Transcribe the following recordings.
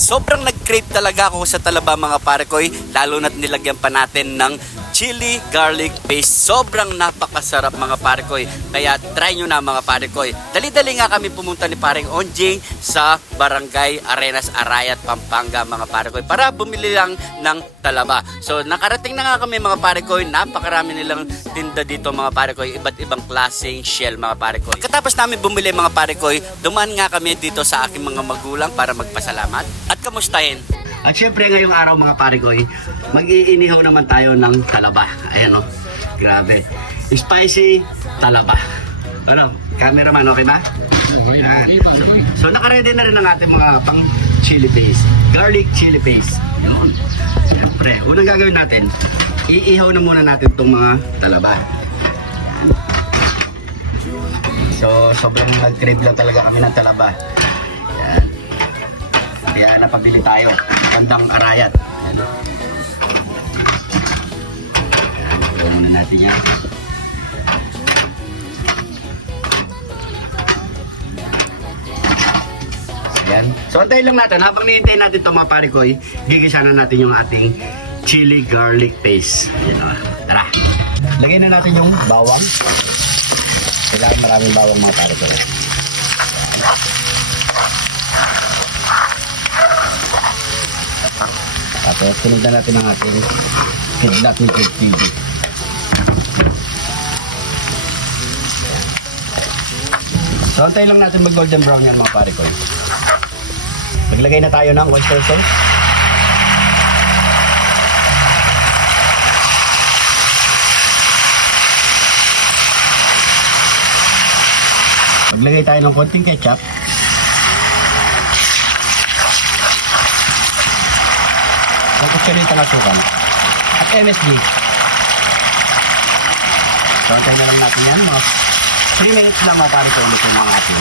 Sobrang nag-crave talaga ako sa talaba mga pare ko, lalo na't nilagyan pa natin ng chili garlic paste. Sobrang napakasarap mga pare ko. Kaya try nyo na mga pare ko. Dali-dali nga kami pumunta ni paring Onjing sa Barangay Arenas, Arayat, Pampanga mga pare ko para bumili lang ng talaba. So nakarating na nga kami mga pare ko. Napakarami nilang tinda dito mga pare ko. Iba't ibang klaseng shell mga pare ko. Katapos namin bumili mga pare ko, dumaan nga kami dito sa aking mga magulang para magpasalamat at kamustahin. At syempre ngayong araw mga pare ko, mag-iinihaw naman tayo ng talaba. Ayan o, grabe. Spicy talaba. Ano, cameraman, okay ba? Yan. So nakaredy na rin ang ating mga pang chili paste. Garlic chili paste. Yun. Syempre, unang gagawin natin, iihaw na muna natin itong mga talaba. Yan. So sobrang nag-crave lang talaga kami ng talaba. Yan. Kaya napabili tayo. Bandang Arayat. Ayan. Gawin muna natin yan. Ayan. So antayin lang natin. Habang nihintay natin ito mga pare ko, gigisa na natin yung ating chili garlic paste. Ayan, o. Tara. Lagay na natin yung bawang. Kailangan maraming bawang mga pare ko. Tapos sunod na natin ang ating kidnap ni Kid. So antayin lang natin mag golden brown yan mga pare ko. Maglagay na tayo ng oyster sauce. Maglagay tayo ng konting ketchup. Ang kutsarita ng asukal at MSG. So, antayin na lang natin yan. Mga 3 minutes lang mga pare ko ulit yung mga ating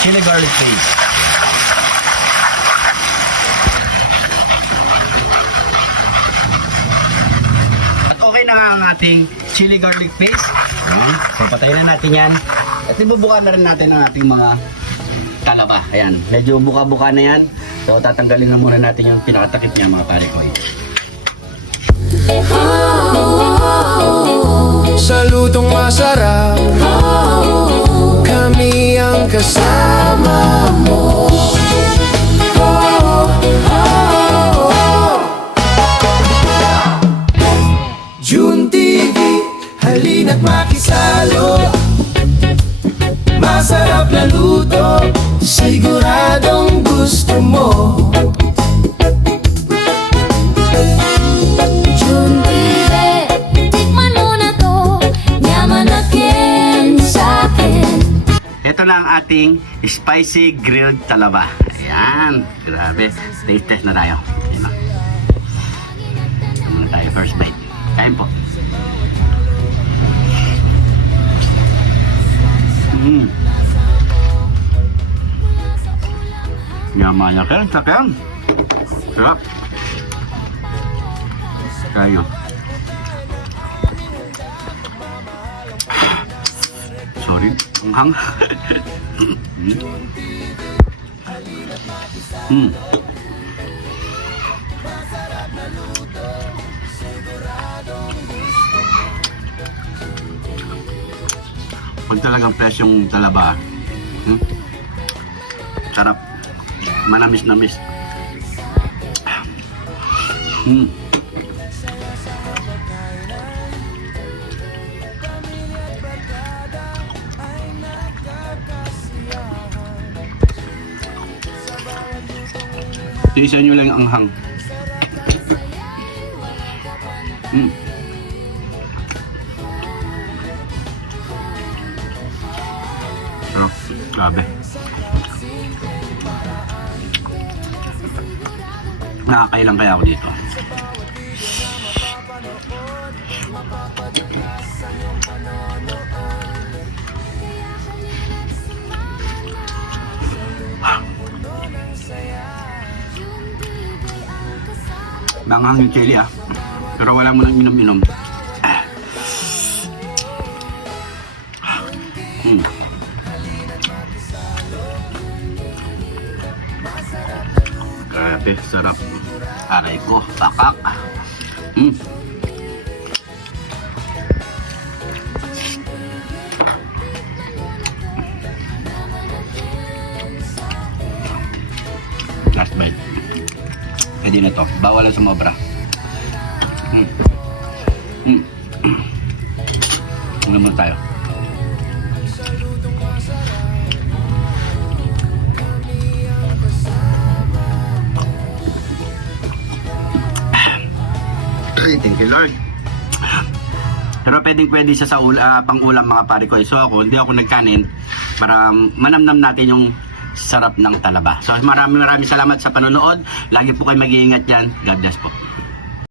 chili garlic paste. At okay na nga ang ating chili garlic paste. Ayan. So, patayin na natin yan. At ibubuka na rin natin ang ating mga talaba. Ayan. Medyo buka-buka na yan. So tatanggalin na muna natin yung pinakatakip niya mga pare ko. Sa lutong masarap, kami ang kasama mo. June TV, halina't makisalo. Masarap na luto, siguradong gusto mo. June TV, tikman mo na to, yaman na kin sa'kin. Ito na ang ating spicy grilled talaba. Ayan, grabe. Taste test na tayo. Ayan na. Muna tayo first bite. Kain po. Yaman sakyan. Sarap. Kayo. Sorry, ang hang. Pag talagang fresh yung talaba, sarap, manamis-namis. Tiisan nyo lang ang anghang. Grabe. Nakakailang kaya ako dito. Manghang yung chili pero wala mo nang inom-inom. Grabe, sarap. Aray ko, pakak. Mm. Last bite. Pwede na to. Bawal lang sumobra. Mm. Mm. Ano mo tayo? Thank you, Lord. Pero pwede siya sa pang-ulam mga pare ko. So ako, hindi ako nagkanin para manamnam natin yung sarap ng talaba. So maraming salamat sa panonood. Lagi po kayo mag-iingat dyan. God bless po.